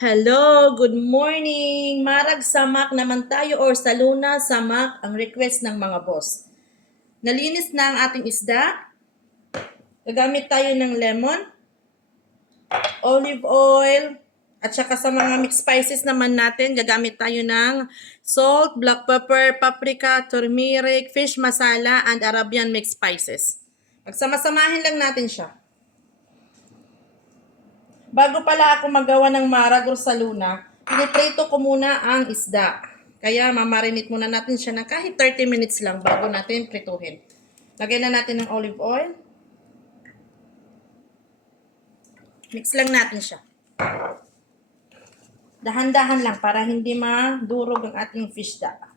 Hello, good morning! Marag samak naman tayo or saluna samak ang request ng mga boss. Nalinis na ang ating isda. Gagamit tayo ng lemon, olive oil, at saka sa mga mixed spices naman natin, gagamit tayo ng salt, black pepper, paprika, turmeric, fish masala, and Arabian mixed spices. Pagsama-samahin lang natin siya. Bago pala ako magawa ng marag or saluna, piniprito ko muna ang isda. Kaya mamarinate muna natin siya ng kahit 30 minutes lang bago natin prituhin. Lagyan na natin ng olive oil. Mix lang natin siya. Dahan-dahan lang para hindi madurog ang ating fish da.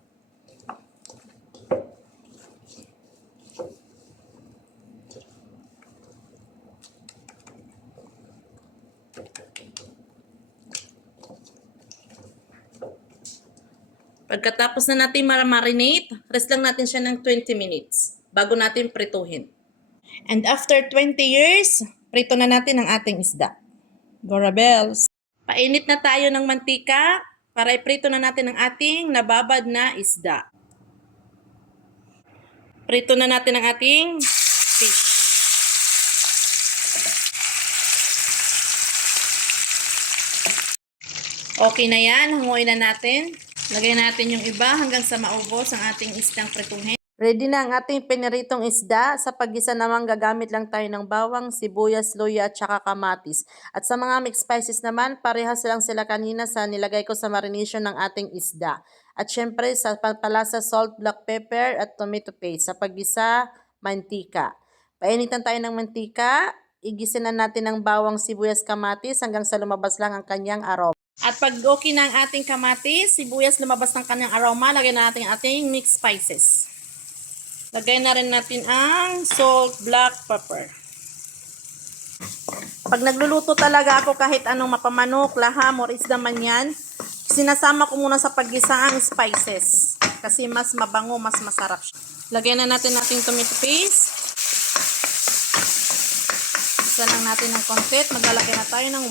Pagkatapos na natin marinate, rest lang natin siya ng 20 minutes bago natin prituhin. And after 20 years, prito na natin ang ating isda. Gorabels. Painit na tayo ng mantika para iprito na natin ang ating nababad na isda. Prito na natin ang ating fish. Okay na yan, hanguin na natin. Lagay natin yung iba hanggang sa maubos ang ating isdang prituhin. Ready na ang ating piniritong isda. Sa paggisa naman gagamit lang tayo ng bawang, sibuyas, luya at saka kamatis. At sa mga mixed spices naman, parehas lang sila kanina sa nilagay ko sa marination ng ating isda. At syempre sa palasa, salt, black pepper at tomato paste. Sa paggisa, mantika. Painitan tayo ng mantika. Igisin na natin ng bawang, sibuyas, kamatis hanggang sa lumabas lang ang kanyang aroma. At pag okay na ang ating kamatis, sibuyas lumabas ng kanyang aroma, lagyan na natin ang ating mixed spices. Lagay na rin natin ang salt, black pepper. Pag nagluluto talaga ako kahit anong mapamanok, laham, or isda man yan, sinasama ko muna sa paggisa ang spices. Kasi mas mabango, mas masarap siya. Lagyan na natin ating tomato paste. Isa lang natin ng konti. Maglalagay na tayo ng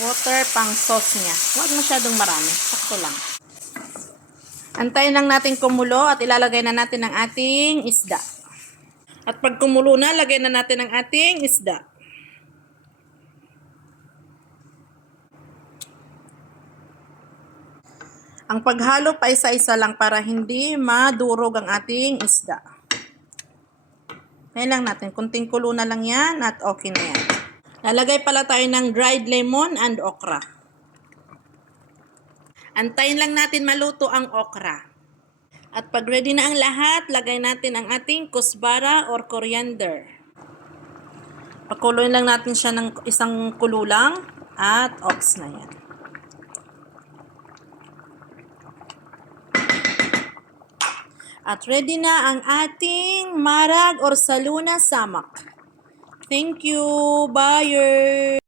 water pang sauce niya. Huwag masyadong marami. Sakto lang. Antayin lang natin kumulo at ilalagay na natin ang ating isda. At pag kumulo na, lagay na natin ang ating isda. Ang paghalo pa isa-isa lang para hindi madurog ang ating isda. Ngayon lang natin. Kunting kulo na lang yan at okay na yan. Lalagay pala tayo ng dried lemon and okra. Antayin lang natin maluto ang okra. At pag ready na ang lahat, lagay natin ang ating kusbara or coriander. Pakuloyin lang natin siya ng isang kulo lang at ox na yan. At ready na ang ating marag or saluna samak. Thank you, buyer!